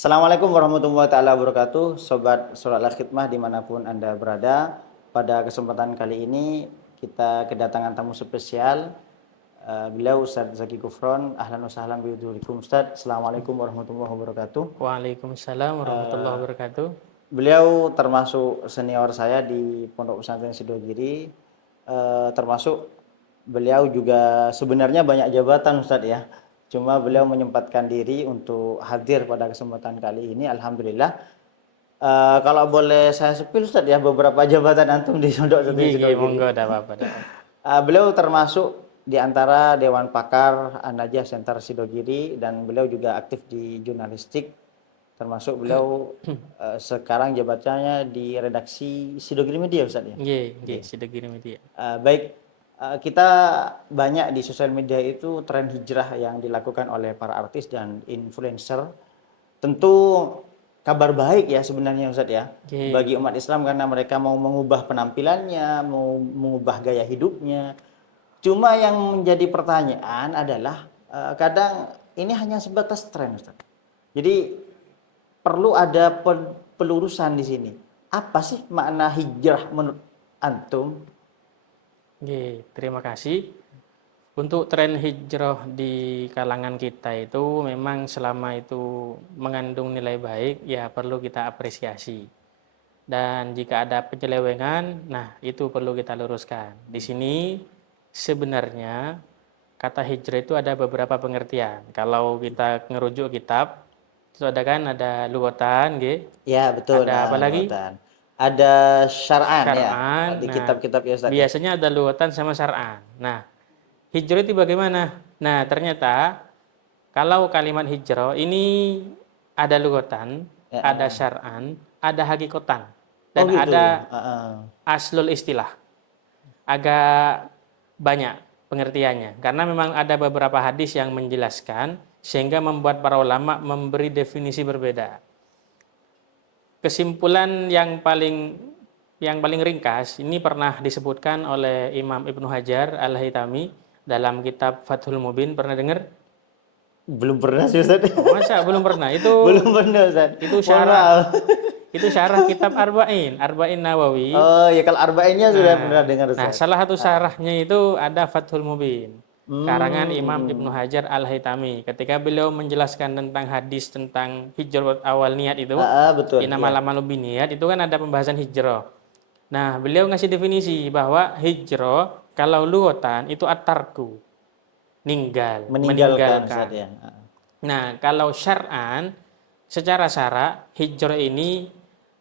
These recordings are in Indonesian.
Assalamualaikum warahmatullahi taala wabarakatuh, Sobat Surat Al-Khidmah dimanapun Anda berada. Pada kesempatan kali ini kita kedatangan tamu spesial, beliau Ustadz Zaki Gufron. Ahlan wa sahlan bihudurikum Ustadz. Assalamualaikum warahmatullahi wabarakatuh. Waalaikumsalam warahmatullahi Eh, wabarakatuh. Beliau termasuk senior saya di Pondok Pesantren Sidogiri. Termasuk beliau juga sebenarnya banyak jabatan Ustadz ya. Cuma beliau menyempatkan diri untuk hadir pada kesempatan kali ini. Alhamdulillah. Kalau boleh saya sepil Ustadz ya beberapa jabatan antum di Pondok Pesantren Gigi, Sidogiri. monggo, dah apa-apa, dah apa. Beliau termasuk di antara Dewan Pakar An-Najah Center Sidogiri dan beliau juga aktif di jurnalistik. Termasuk beliau sekarang jabatannya di redaksi Sidogiri Media Ustaz ya. Gigi, Oke. sudah kirim itu ya. Baik, kita banyak di sosial media itu tren hijrah yang dilakukan oleh para artis dan influencer. Tentu kabar baik ya sebenarnya Ustaz ya bagi Gigi, umat Islam karena mereka mau mengubah penampilannya, mau mengubah gaya hidupnya. Cuma yang menjadi pertanyaan adalah kadang ini hanya sebatas tren Ustaz. Jadi perlu ada pelurusan di sini. Apa sih makna hijrah menurut antum? Gigi, terima kasih. Untuk tren hijrah di kalangan kita itu memang selama itu mengandung nilai baik, ya perlu kita apresiasi. Dan jika ada penyelewengan, nah itu perlu kita luruskan. Di sini sebenarnya kata hijrah itu ada beberapa pengertian. Kalau kita ngerujuk kitab, itu ada kan ada lughatan, nggih. Ya betul, Ada apa lagi? lughatan. Ada syar'an ya Syar'an. di Nah, kitab-kitab ya Ustaz ya. biasanya ada lughatan sama syar'an. Nah, hijrah itu bagaimana? Nah, ternyata kalau kalimat hijrah ini ada lughatan, Ya, ada syar'an, ada hakikatan, oh dan gitu. ada aslul istilah. Agak banyak pengertiannya karena memang ada beberapa hadis yang menjelaskan sehingga membuat para ulama memberi definisi berbeda. Kesimpulan yang paling ringkas ini pernah disebutkan oleh Imam Ibnu Hajar Al-Haytami dalam kitab Fathul Mubin. Pernah dengar? Belum pernah sih Ustaz. Oh, masa belum pernah? Belum pernah Ustaz. Itu Mohon maaf. syarah itu syarah kitab Arba'in Nawawi. Oh ya kalau arba'innya sudah pernah Nah, dengar nah, Ustaz. salah satu syarahnya itu ada Fathul Mubin, karangan Imam Ibnu Hmm. Hajar Al-Haytami. Ketika beliau menjelaskan tentang hadis tentang hijrah awal niat itu, Betul ya. inamal amalu binniyat, itu kan ada pembahasan hijrah. Nah, beliau ngasih definisi bahwa hijrah kalau lughatan itu at-tarku, Meninggalkan Ustaz meninggalkan. ya. Nah, kalau syar'an, secara syara, hijrah ini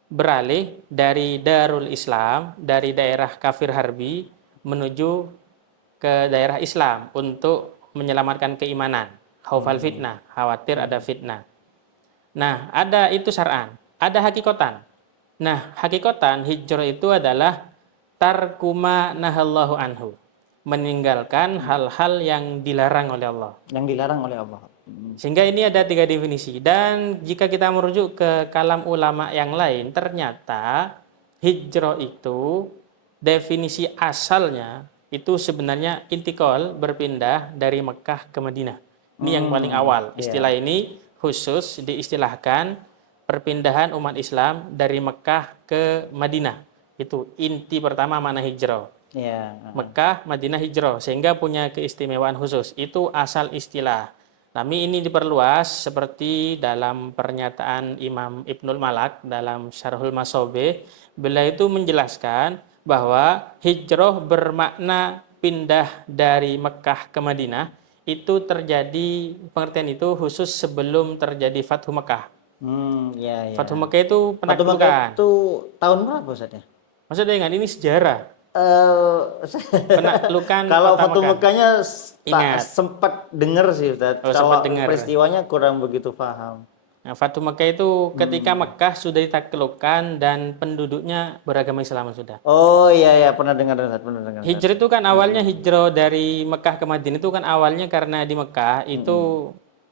beralih dari Darul Islam, dari daerah kafir harbi, menuju ke daerah Islam untuk menyelamatkan keimanan. Khaufal fitnah, khawatir ada fitnah. Nah, ada itu syar'an, ada hakikatan. Nah, hakikatan hijrah itu adalah tarkuma nahallahu anhu, meninggalkan hal-hal yang dilarang oleh Allah. Yang dilarang oleh Allah. Sehingga ini ada 3 definisi. Dan jika kita merujuk ke kalam ulama yang lain, ternyata hijrah itu definisi asalnya itu sebenarnya intikal, berpindah dari Mekah ke Madinah. Ini yang paling awal. Ya. Istilah ini khusus diistilahkan perpindahan umat Islam dari Mekah ke Madinah. Itu inti pertama makna hijrah. Ya. Mekah, Madinah, hijrah, sehingga punya keistimewaan khusus. Itu asal istilah. Tapi ini diperluas seperti dalam pernyataan Imam Ibnul Malak dalam Syarhul Masobeh. Beliau itu menjelaskan bahwa hijrah bermakna pindah dari Mekah ke Madinah. Itu terjadi, pengertian itu khusus sebelum terjadi Fathu Mekah. Ya ya. Fathu Mekah itu Fathu Mekah penaklukan. itu tahun berapa Ustaz ya? Maksudnya dengan ini sejarah. Eh, Penaklukan Kalau kota Fathu Mekah. Mekkahnya tak Ingat. sempat dengar sih Ustaz. Oh, Kalau sempat dengar. peristiwanya kurang begitu paham. Nah, Fathu Mekah itu ketika Mekah sudah ditaklukkan dan penduduknya beragama Islam sudah. Oh iya ya pernah dengar Ustaz, pernah dengar Ustaz. Hijrah itu kan awalnya hijrah dari Mekah ke Madinah itu kan awalnya karena di Mekah itu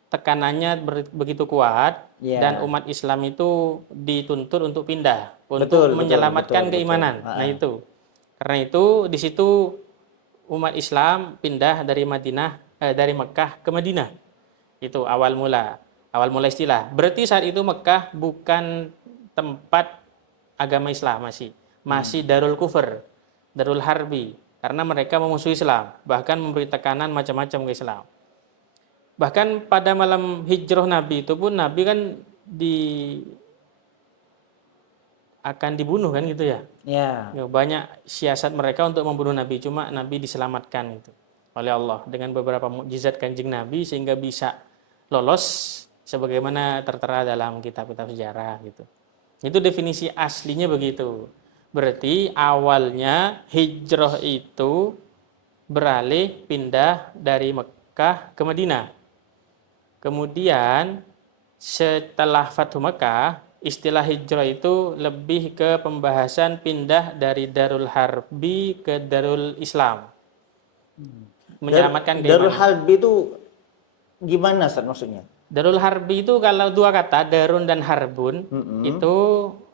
tekanannya begitu kuat dan Iya. umat Islam itu dituntut untuk pindah untuk Betul, betul, betul, menyelamatkan betul. keimanan. Nah, itu. Karena itu di situ umat Islam pindah dari Madinah dari Mekah ke Madinah. Itu awal mula. Awal mulai istilah. Berarti saat itu Mekah bukan tempat agama Islam masih Darul Kufur, Darul Harbi, karena mereka memusuhi Islam, bahkan memberi tekanan macam-macam ke Islam. Bahkan pada malam hijrah Nabi itu pun Nabi kan akan dibunuh kan gitu ya. Ya. Ya, banyak siasat mereka untuk membunuh Nabi, cuma Nabi diselamatkan itu oleh Allah dengan beberapa mukjizat Kanjeng Nabi sehingga bisa lolos sebagaimana tertera dalam kitab-kitab sejarah gitu. Itu definisi aslinya begitu. Berarti awalnya hijrah itu beralih pindah dari Mekah ke Madinah. Kemudian setelah Fathu Mekah, istilah hijrah itu lebih ke pembahasan pindah dari Darul Harbi ke Darul Islam. Menyelamatkan Darul keimanan. Harbi itu gimana Ustaz maksudnya? Darul Harbi itu kalau dua kata, Darun dan Harbun, itu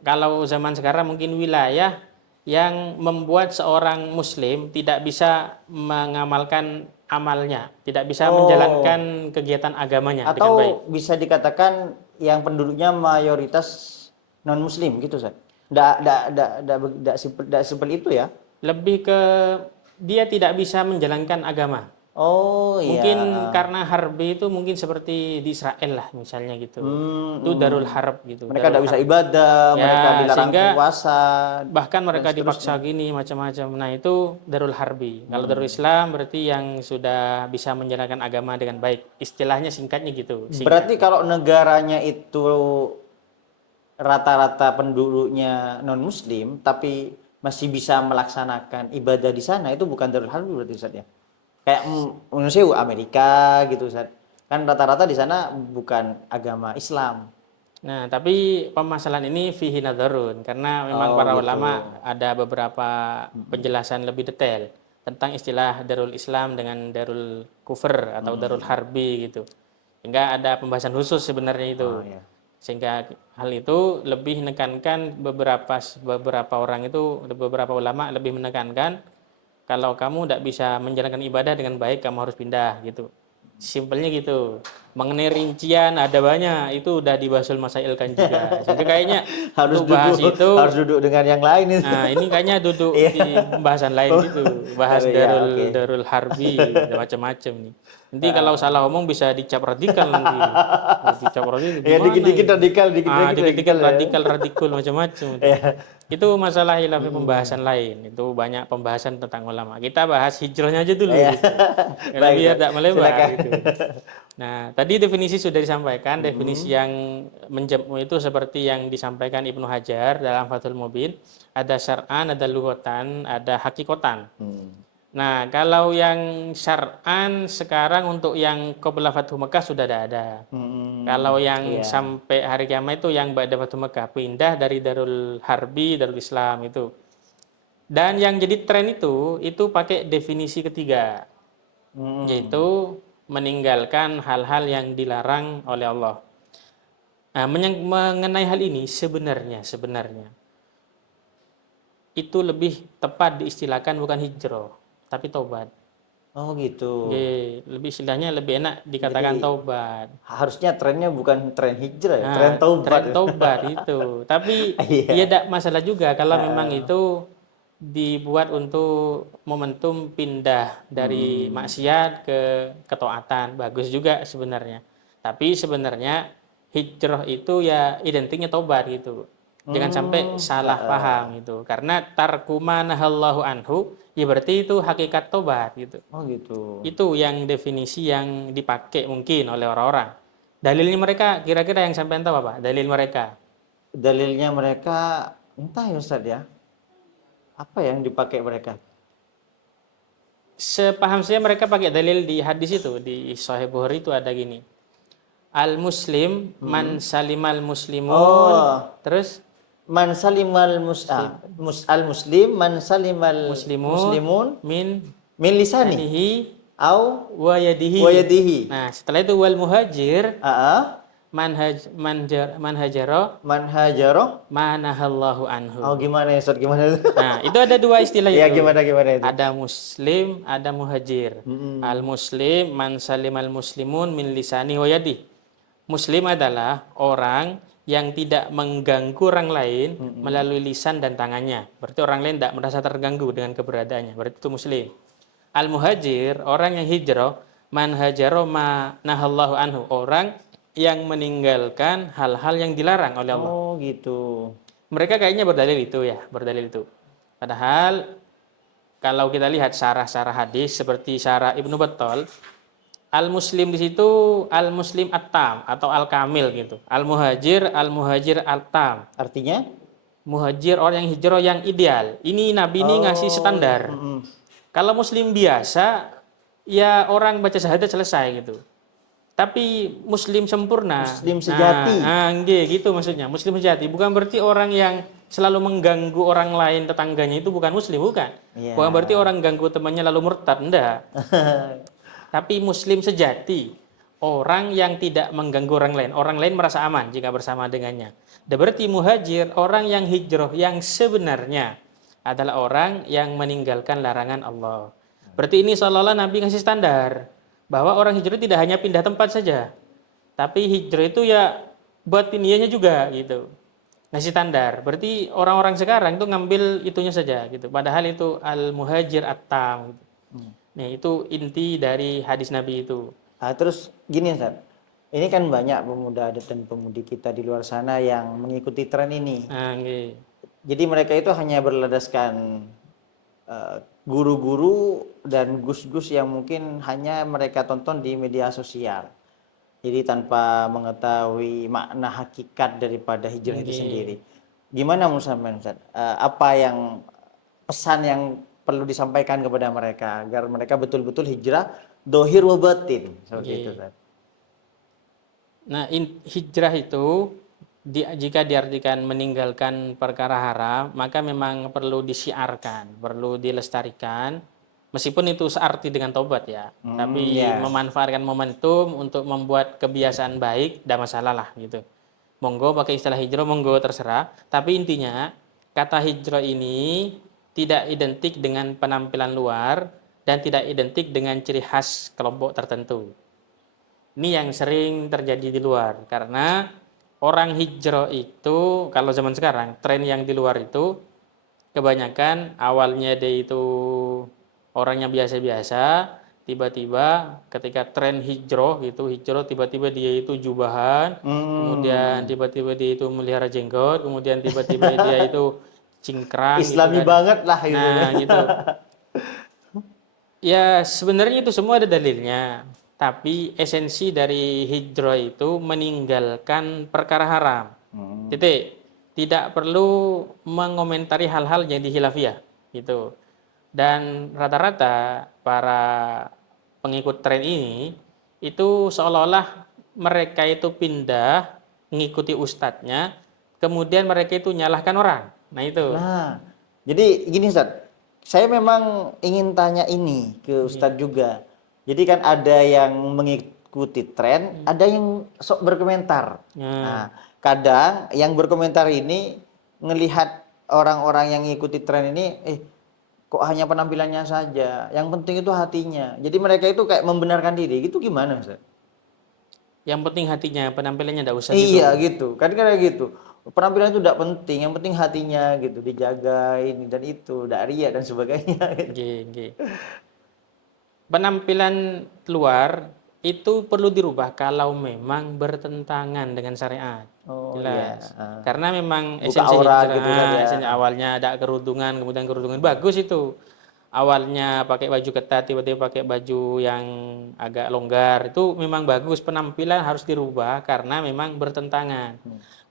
kalau zaman sekarang mungkin wilayah yang membuat seorang muslim tidak bisa mengamalkan amalnya, tidak bisa menjalankan kegiatan agamanya dengan baik. Atau bisa dikatakan yang penduduknya mayoritas non muslim gitu Ustaz. Nggak simpel itu ya. Lebih ke dia tidak bisa menjalankan agama. Oh iya. Mungkin karena harbi itu mungkin seperti di Israel lah misalnya gitu. Itu Darul Harb gitu. Mereka Darul tidak bisa Harb. ibadah, Ya, mereka dilarang sehingga puasa. bahkan mereka dan dipaksa gini macam-macam. Nah, itu Darul Harbi. Kalau Darul Islam berarti yang sudah bisa menjalankan agama dengan baik. Istilahnya singkatnya gitu. Berarti kalau negaranya itu rata-rata penduduknya non muslim tapi masih bisa melaksanakan ibadah di sana, itu bukan Darul Harbi berarti Ustaz ya. Kayak manusia Amerika gitu Ustaz. Kan rata-rata di sana bukan agama Islam. Nah, tapi permasalahan ini fihi nadharun karena memang para ulama ada beberapa penjelasan lebih detail tentang istilah Darul Islam dengan Darul Kufur atau Darul Harbi gitu. Sehingga ada pembahasan khusus sebenarnya itu. Iya. Sehingga hal itu lebih menekankan beberapa orang itu, beberapa ulama lebih menekankan kalau kamu tidak bisa menjalankan ibadah dengan baik, kamu harus pindah gitu. Simpelnya gitu. Mengenai rincian ada banyak, itu udah dibasul Masail kan juga. Jadi kayaknya untuk bahas itu harus duduk dengan yang lain itu. Nah, ini kayaknya duduk di pembahasan lain gitu. Bahas Darul Harbi macam-macam nih. Nanti kalau salah omong bisa dicap radikal nanti. Dicap radikal Ya dikit-dikit radikal, dikit-dikit radikal macam-macam. Itu masalah hilafnya pembahasan lain. Itu banyak pembahasan tentang ulama. Kita bahas hijrahnya aja dulu gitu. Karena biar tidak melebar gitu. Nah, tadi definisi sudah disampaikan. Definisi yang menjemu itu seperti yang disampaikan Ibnu Hajar dalam Fathul Mubin. Ada syar'an, ada lughatan, ada hakikotan. Nah, kalau yang syar'an sekarang untuk yang qabla Fathu Mekah sudah ada. Kalau yang sampai hari kiamat itu yang ba'da Fathu Mekah, pindah dari Darul Harbi, Darul Islam itu. Dan yang jadi tren itu pakai definisi ketiga. Yaitu meninggalkan hal-hal yang dilarang oleh Allah. Nah, mengenai hal ini sebenarnya itu lebih tepat diistilahkan bukan hijrah, tapi taubat. Oh gitu. Lebih istilahnya lebih enak dikatakan taubat. Harusnya trennya bukan tren hijrah ya, tren taubat. Tren taubat itu. Tapi ya tidak masalah juga kalau memang itu dibuat untuk momentum pindah dari maksiat ke ketaatan, bagus juga sebenarnya. Tapi sebenarnya hijrah itu ya identiknya taubat gitu. Jangan sampai salah paham gitu. Karena tarku ma nahallahu anhu ya berarti itu hakikat taubat gitu. Oh gitu. Itu yang definisi yang dipakai mungkin oleh orang-orang. Dalilnya mereka kira-kira yang sampean tahu apa? Dalil mereka. Dalilnya mereka entah ya Ustaz ya. Apa yang dipakai mereka? Sepaham saya mereka pakai dalil di hadis itu, di Sahih Bukhari itu ada gini. Al-muslim man salimal muslimun. Terus man salimal al-muslim man salimal muslimun min lisanihi au wa yadihi. Nah, setelah itu wal muhajir man hajaro manahallahu anhu. Oh gimana ya Ustaz, gimana? Nah, itu ada dua istilah itu. Ya gimana itu? Ada muslim, ada muhajir. Al muslim man salimal muslimun min lisani wa yadihi. Muslim adalah orang yang tidak mengganggu orang lain melalui lisan dan tangannya. Berarti orang lain tidak merasa terganggu dengan keberadaannya. Berarti itu Muslim. Al-muhajir, orang yang hijrah, man hajaro ma nahallahu anhu, orang yang meninggalkan hal-hal yang dilarang oleh Allah. Oh gitu. Mereka kayaknya berdalil itu ya, berdalil itu. Padahal kalau kita lihat syarah-syarah hadis seperti syarah Ibnu Battal, al-muslim di situ al-muslim at-tam atau al-kamil gitu. Al-muhajir at-tam. Artinya? Muhajir orang yang hijrah yang ideal. Ini Nabi ini ngasih standar. Kalau muslim biasa, ya orang baca syahadat selesai gitu. Tapi muslim sempurna. Muslim sejati. Gitu maksudnya. Muslim sejati. Bukan berarti orang yang selalu mengganggu orang lain tetangganya itu bukan muslim, bukan. Iya. Bukan berarti orang ganggu temannya lalu murtad, enggak. Tapi muslim sejati. Orang yang tidak mengganggu orang lain. Orang lain merasa aman jika bersama dengannya. Dan berarti muhajir, orang yang hijrah yang sebenarnya adalah orang yang meninggalkan larangan Allah. Berarti ini seolah-olah Nabi ngasih standar bahwa orang hijrah tidak hanya pindah tempat saja, tapi hijrah itu ya buat niatnya juga gitu. Ngasih standar. Berarti orang-orang sekarang itu ngambil itunya saja gitu. Padahal itu al-muhajir at-tam gitu. Nah, itu inti dari hadis Nabi itu. Nah, terus gini Ustaz. Ini kan banyak pemuda dan pemudi kita di luar sana yang mengikuti tren ini. Jadi mereka itu hanya berladaskan guru-guru dan gus-gus yang mungkin hanya mereka tonton di media sosial. Jadi tanpa mengetahui makna hakikat daripada hijrah itu sendiri. Gimana menurut Ustaz? Apa yang pesan yang perlu disampaikan kepada mereka agar mereka betul-betul hijrah dohir wa batin seperti itu Ustaz? Nah, hijrah itu jika diartikan meninggalkan perkara haram, maka memang perlu disiarkan, perlu dilestarikan, meskipun itu searti dengan taubat ya. Tapi memanfaatkan momentum untuk membuat kebiasaan baik, tidak masalah lah gitu. Monggo pakai istilah hijrah, monggo terserah. Tapi intinya kata hijrah ini tidak identik dengan penampilan luar dan tidak identik dengan ciri khas kelompok tertentu. Ini yang sering terjadi di luar karena orang hijrah itu kalau zaman sekarang tren yang di luar itu kebanyakan awalnya dia itu orangnya biasa-biasa, tiba-tiba ketika tren hijrah gitu, hijrah tiba-tiba dia itu jubahan, kemudian tiba-tiba dia itu melihara jenggot, kemudian tiba-tiba dia itu cingkrang Islami gitu kan. banget lah gitu. Nah, gitu. Ya, sebenarnya itu semua ada dalilnya. Tapi esensi dari hijrah itu meninggalkan perkara haram. Titik. Tidak perlu mengomentari hal-hal yang dihilafiyah gitu. Dan rata-rata para pengikut tren ini itu seolah-olah mereka itu pindah mengikuti ustadznya, kemudian mereka itu nyalahkan orang. Nah itu. Nah, jadi gini Ustadz, saya memang ingin tanya ini ke Ustadz juga. Jadi kan ada yang mengikuti tren, ada yang sok berkomentar. Nah, kadang yang berkomentar ini ngelihat orang-orang yang ngikuti tren ini, kok hanya penampilannya saja, yang penting itu hatinya. Jadi mereka itu kayak membenarkan diri, gitu gimana Ustaz? Yang penting hatinya, penampilannya enggak usah gitu. Iya gitu, kan kayak gitu. Penampilan itu tidak penting, yang penting hatinya gitu, dijaga ini dan itu, tidak riya dan sebagainya. Gitu. Penampilan luar itu perlu dirubah kalau memang bertentangan dengan syariat. Jelas. Karena memang esensi hijrah gitu esensi awalnya ada kerudungan, kemudian kerudungan bagus itu. Awalnya pakai baju ketat, tiba-tiba pakai baju yang agak longgar, itu memang bagus. Penampilan harus dirubah karena memang bertentangan.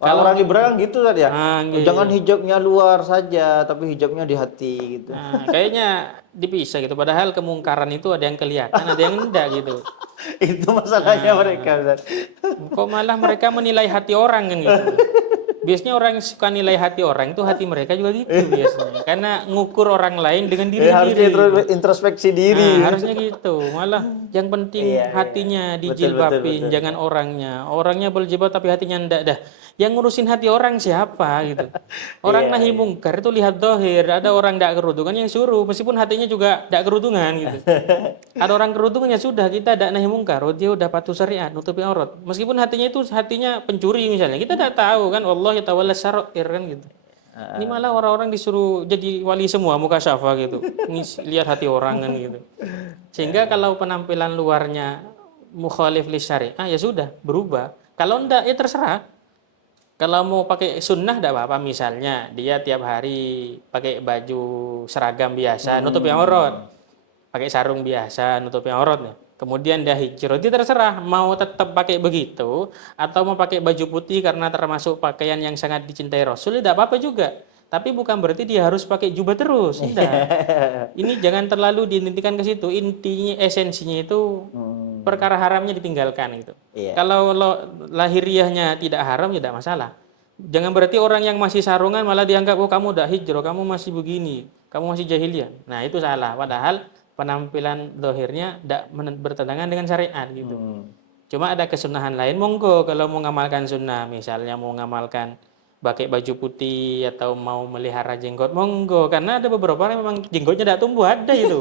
Kalau orang liberal kan gitu tadi ya. Jangan hijabnya luar saja, tapi hijabnya di hati gitu. Kayaknya dipisah gitu. Padahal kemungkaran itu ada yang kelihatan, ada yang enggak gitu. Itu masalahnya mereka. Kok malah mereka menilai hati orang kan gitu. Biasanya orang yang suka nilai hati orang itu hati mereka juga gitu biasanya. Karena ngukur orang lain dengan diri sendiri. Harusnya introspeksi diri. Harusnya gitu. Malah yang penting hatinya dijilbabin, jangan orangnya. Orangnya berjilbab tapi hatinya enggak dah. Yang ngurusin hati orang siapa gitu. Orang Iya, nahi iya. mungkar itu lihat dohir, ada orang tidak kerudungan yang suruh, meskipun hatinya juga tidak kerudungan gitu. Ada orang kerudungan ya sudah, kita tidak nahi mungkar, oh, dia udah patuh syariat, nutupi aurat. Meskipun hatinya pencuri misalnya, kita tidak tahu kan, Allah ya tawalla sarair kan gitu. Ini malah orang-orang disuruh jadi wali semua muka syafa gitu. Lihat hati orang kan gitu. Sehingga kalau penampilan luarnya mukhalif li syariah ya sudah berubah. Kalau enggak ya terserah. Kalau mau pakai sunnah tidak apa-apa, misalnya dia tiap hari pakai baju seragam biasa nutupi aurat, pakai sarung biasa nutupi auratnya. Kemudian dia hijrah, dia terserah mau tetap pakai begitu atau mau pakai baju putih karena termasuk pakaian yang sangat dicintai Rasul, tidak apa-apa juga. Tapi bukan berarti dia harus pakai jubah terus, tidak. Ini jangan terlalu diintikan ke situ. Intinya esensinya itu perkara haramnya ditinggalkan gitu. Iya. Kalau lahiriahnya tidak haram ya tidak masalah. Jangan berarti orang yang masih sarungan malah dianggap oh kamu udah hijrah, kamu masih begini, kamu masih jahiliyah. Nah, itu salah. Padahal penampilan dohirnya tidak bertentangan dengan syariat gitu. Cuma ada kesunahan lain, monggo kalau mau ngamalkan sunnah, misalnya mau ngamalkan pakai baju putih atau mau melihara jenggot, monggo. Karena ada beberapa orang memang jenggotnya tidak tumbuh, ada itu.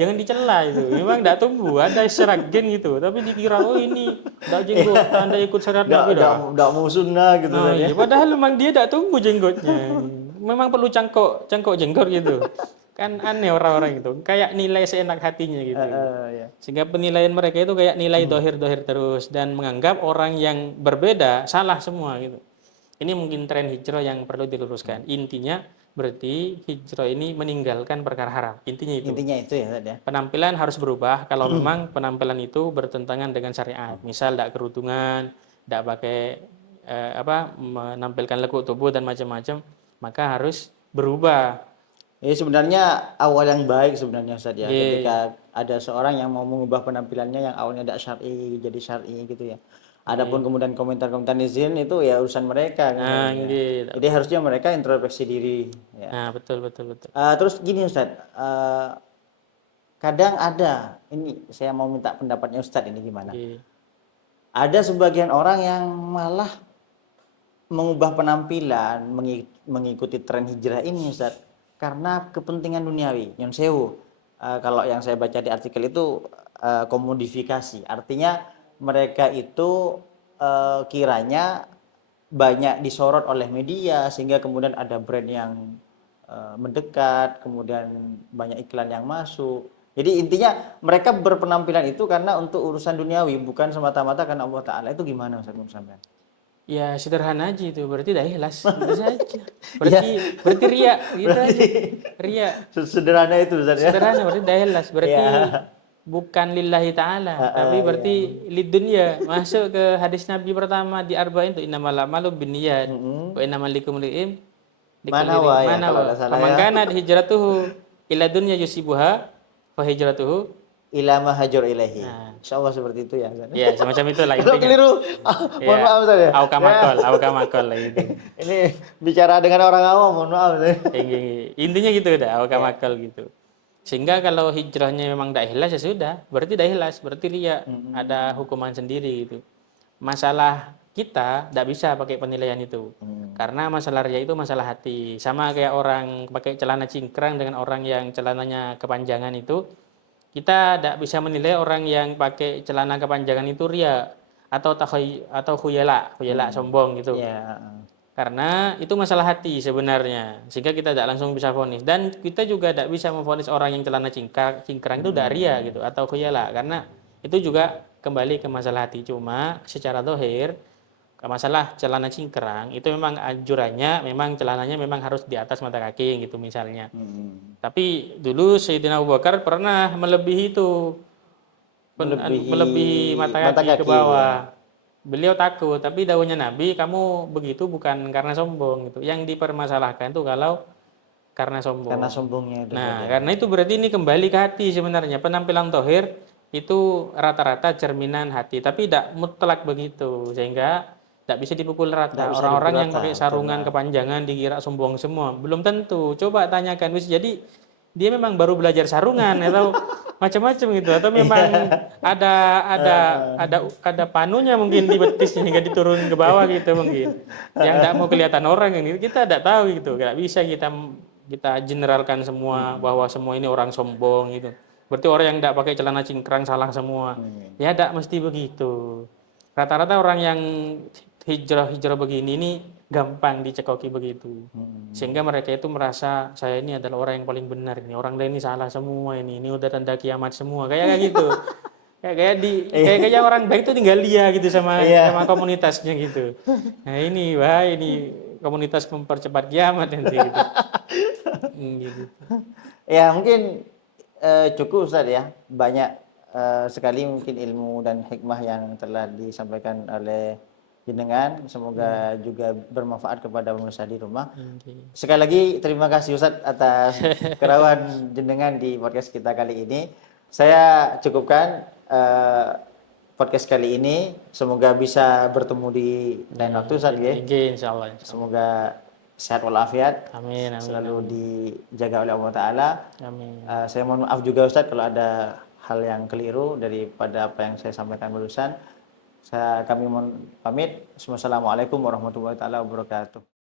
Jangan dicela itu. Memang tidak tumbuh, ada secara gen gitu. Tapi dikira oh ini tidak jenggot, Anda ikut syariat Nabi dah. Nggak mau sunnah gitu Oh kan ya. iya, padahal memang dia tidak tumbuh jenggotnya. Memang perlu cangkok jenggot gitu. Kan aneh orang-orang itu. Kayak nilai seenak hatinya gitu. Ya. Sehingga penilaian mereka itu kayak nilai dohir-dohir terus dan menganggap orang yang berbeda salah semua gitu. Ini mungkin tren hijrah yang perlu diluruskan. Intinya berarti hijrah ini meninggalkan perkara haram. Intinya itu. Intinya itu ya Ustaz ya. Penampilan harus berubah kalau memang penampilan itu bertentangan dengan syariat. Misal tidak kerudungan, tidak pakai menampilkan lekuk tubuh dan macam-macam, maka harus berubah. Ini sebenarnya awal yang baik sebenarnya Ustaz ya. Ye. Ketika ada seorang yang mau mengubah penampilannya yang awalnya tidak syar'i jadi syar'i gitu ya. Adapun kemudian komentar-komentar netizen itu ya urusan mereka kan. Nah, Ya. gitu. Jadi harusnya mereka introspeksi diri ya. Nah, betul betul betul. Terus gini Ustaz, kadang ada ini saya mau minta pendapatnya Ustaz ini gimana? Ye. Ada sebagian orang yang malah mengubah penampilan mengikuti tren hijrah ini Ustaz karena kepentingan duniawi. Nyon sewu. Kalau yang saya baca di artikel itu komodifikasi. Artinya mereka itu kiranya banyak disorot oleh media sehingga kemudian ada brand yang mendekat, kemudian banyak iklan yang masuk. Jadi intinya mereka berpenampilan itu karena untuk urusan duniawi, bukan semata-mata karena Allah Ta'ala. Itu gimana Ustaz Sampean? Ya sederhana aja itu, berarti dah ikhlas, gitu saja. Berarti ria, gitu aja. Ria, Sederhana itu Ustaz ya. sederhana berarti dah ikhlas, berarti Ya. bukan lillahi ta'ala, tapi berarti lid dunia. Masuk ke hadis Nabi pertama di Arba'in itu innamal a'malu binniyat wa innamal likulli imrin Mana wa ya kalau nggak salah faman ya. kanat hijratuhu ila dunya yusibuha fa hijratuhu. Ila ma hajar ilaihi. Nah. Insyaallah seperti itu ya Ustaz. Ya, semacam itulah Kalau intinya. keliru, mohon maaf Ustaz ya. Au kamakol lah gitu. Ini bicara dengan orang awam, mohon maaf Ustaz. Intinya gitu udah, au kamakol gitu. Sehingga kalau hijrahnya memang tidak ikhlas ya sudah, berarti tidak ikhlas, berarti ria, ada hukuman sendiri gitu. Masalah kita tidak bisa pakai penilaian itu. Karena masalah ria itu masalah hati. Sama kayak orang pakai celana cingkrang dengan orang yang celananya kepanjangan itu, kita tidak bisa menilai orang yang pakai celana kepanjangan itu ria atau khuyala sombong gitu. Ya. Karena itu masalah hati sebenarnya, sehingga kita tidak langsung bisa vonis, dan kita juga tidak bisa memvonis orang yang celana cingkrang itu tidak ria gitu atau khuyala, karena itu juga kembali ke masalah hati. Cuma secara dohir, masalah celana cingkrang itu memang anjurannya, memang celananya memang harus di atas mata kaki gitu misalnya. Tapi dulu Sayyidina Abu Bakar pernah melebihi itu, melebihi mata kaki ke bawah. Beliau takut, tapi dawuhnya Nabi, kamu begitu bukan karena sombong gitu. Yang dipermasalahkan itu kalau karena sombong. Karena sombongnya itu. Nah, karena itu berarti ini kembali ke hati sebenarnya. Penampilan tohir itu rata-rata cerminan hati, tapi tidak mutlak begitu, sehingga tidak bisa dipukul rata. Orang-orang yang pakai sarungan kepanjangan dikira sombong semua, belum tentu. Coba tanyakan, jadi dia memang baru belajar sarungan atau macam-macam gitu, atau memang ada ada ada panunya mungkin di betis sehingga diturun ke bawah gitu mungkin, yang tidak mau kelihatan orang ini, kita tidak tahu gitu, nggak bisa kita generalkan semua bahwa semua ini orang sombong gitu. Berarti orang yang tidak pakai celana cingkrang salah semua. Ya tidak mesti begitu. Rata-rata orang yang hijrah-hijrah begini ini gampang dicekoki begitu. Sehingga mereka itu merasa saya ini adalah orang yang paling benar ini. Orang lain ini salah semua ini. Ini udah tanda kiamat semua. Kayak gitu. Kayak orang baik itu tinggal dia gitu sama Iya. komunitasnya gitu. Nah ini wah ini komunitas mempercepat kiamat nanti gitu. Gitu. Ya mungkin cukup Ustaz ya, banyak sekali mungkin ilmu dan hikmah yang telah disampaikan oleh jenengan, semoga juga bermanfaat kepada pemirsa di rumah. Oke. Sekali lagi terima kasih Ustaz atas kerawan jenengan di podcast kita kali ini. Saya cukupkan podcast kali ini, semoga bisa bertemu di lain waktu Ustaz ya. Oke, insya Allah. Semoga sehat walafiat, Amin, amin, selalu amin. dijaga oleh Allah Ta'ala. Amin. Saya mohon maaf juga Ustadz kalau ada hal yang keliru daripada apa yang saya sampaikan barusan. Kami mohon pamit. Wassalamualaikum warahmatullahi taala wabarakatuh.